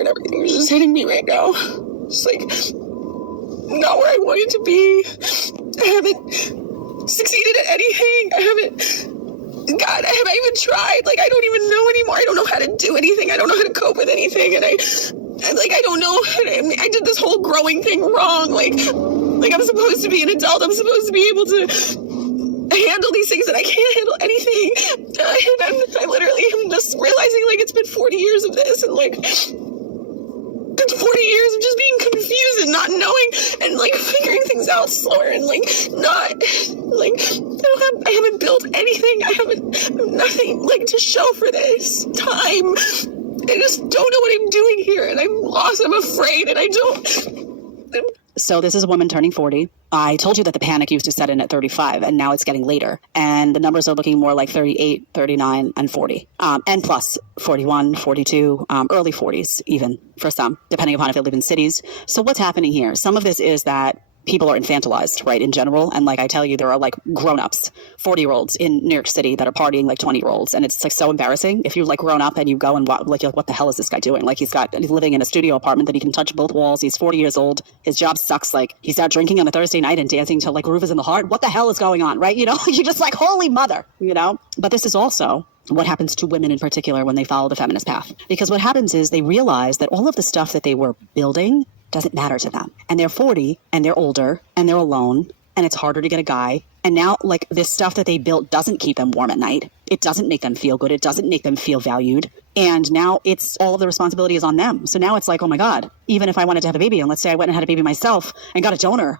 and everything is just hitting me right now. It's like not where I wanted to be. I haven't succeeded at anything. God, have I even tried? Like, I don't even know anymore. I don't know how to do anything. I don't know how to cope with anything. And I don't know how to, I did this whole growing thing wrong. Like I'm supposed to be an adult. I'm supposed to be able to handle these things, and I can't handle anything. And I literally am just realizing, like, it's been 40 years of this, and like, it's 40 years of just being confused and not knowing and like figuring things out slower and like not like I haven't built anything. I haven't nothing like to show for this time. I just don't know what I'm doing here, and I'm lost. I'm afraid, and I don't. So this is a woman turning 40. I told you that the panic used to set in at 35, and now it's getting later. And the numbers are looking more like 38, 39, and 40. And plus 41, 42, early 40s even for some, depending upon if they live in cities. So what's happening here? Some of this is that people are infantilized, right, in general. And like I tell you, there are like grown-ups, 40-year-olds in New York City that are partying like 20-year-olds. And it's like so embarrassing. If you're like grown up and you go and like, what the hell is this guy doing? Like he's living in a studio apartment that he can touch both walls. He's 40 years old. His job sucks. Like he's out drinking on a Thursday night and dancing to like Groove is in the Heart. What the hell is going on, right? You know, you're just like, holy mother, you know? But this is also what happens to women in particular when they follow the feminist path. Because what happens is they realize that all of the stuff that they were building doesn't matter to them. And they're 40 and they're older and they're alone and it's harder to get a guy. And now like this stuff that they built doesn't keep them warm at night. It doesn't make them feel good. It doesn't make them feel valued. And now it's all of the responsibility is on them. So now it's like, oh my God, even if I wanted to have a baby, and let's say I went and had a baby myself and got a donor,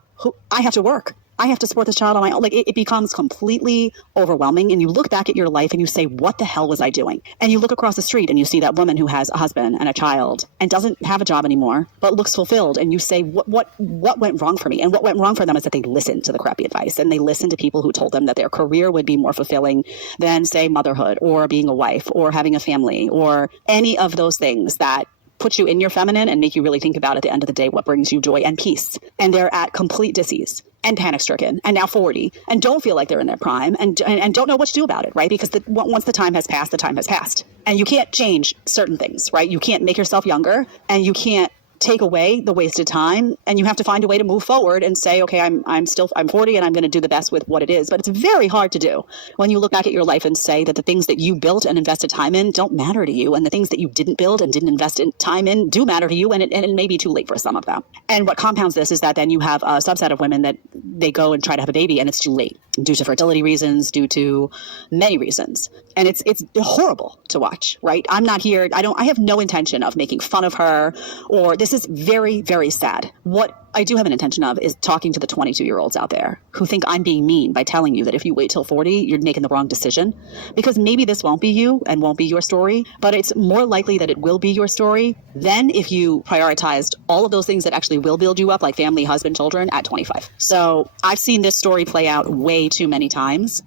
I have to work. I have to support this child on my own. Like it becomes completely overwhelming. And you look back at your life and you say, what the hell was I doing? And you look across the street and you see that woman who has a husband and a child and doesn't have a job anymore, but looks fulfilled. And you say, what went wrong for me? And what went wrong for them is that they listened to the crappy advice and they listened to people who told them that their career would be more fulfilling than, say, motherhood or being a wife or having a family or any of those things that put you in your feminine and make you really think about at the end of the day what brings you joy and peace. And they're at complete dis-ease and panic-stricken and now 40 and don't feel like they're in their prime and don't know what to do about it, right? Because once the time has passed, the time has passed. And you can't change certain things, right? You can't make yourself younger and you can't take away the wasted time, and you have to find a way to move forward and say, okay, I'm 40 and I'm going to do the best with what it is. But it's very hard to do when you look back at your life and say that the things that you built and invested time in don't matter to you, and the things that you didn't build and didn't invest in time in do matter to you, and it may be too late for some of them. And what compounds this is that then you have a subset of women that they go and try to have a baby and it's too late due to fertility reasons, due to many reasons. And it's horrible to watch, right? I'm not here. I have no intention of making fun of her, or this is very, very sad. What I do have an intention of is talking to the 22-year-olds out there who think I'm being mean by telling you that if you wait till 40, you're making the wrong decision. Because maybe this won't be you and won't be your story, but it's more likely that it will be your story than if you prioritized all of those things that actually will build you up, like family, husband, children, at 25. So I've seen this story play out way too many times.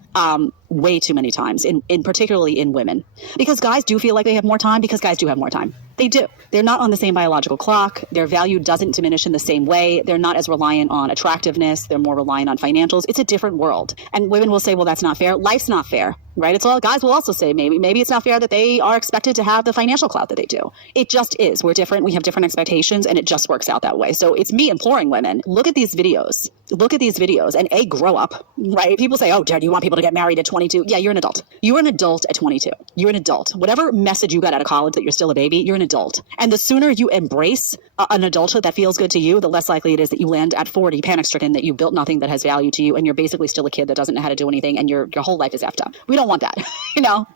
Way too many times, in particularly in women. Because guys do feel like they have more time, because guys do have more time. They do. They're not on the same biological clock. Their value doesn't diminish in the same way. They're not as reliant on attractiveness. They're more reliant on financials. It's a different world. And women will say, well, that's not fair. Life's not fair, right? It's all guys will also say, maybe it's not fair that they are expected to have the financial clout that they do. It just is. We're different. We have different expectations, and it just works out that way. So it's me imploring women, look at these videos and grow up, right? People say, oh, Jared, you want people to get married at 22? Yeah, you're an adult. You're an adult at 22. You're an adult. Whatever message you got out of college that you're still a baby, you're an adult. And the sooner you embrace an adulthood that feels good to you, the less likely it is that you land at 40 panic-stricken, that you built nothing that has value to you, and you're basically still a kid that doesn't know how to do anything, and your whole life is effed up. We don't want that, you know?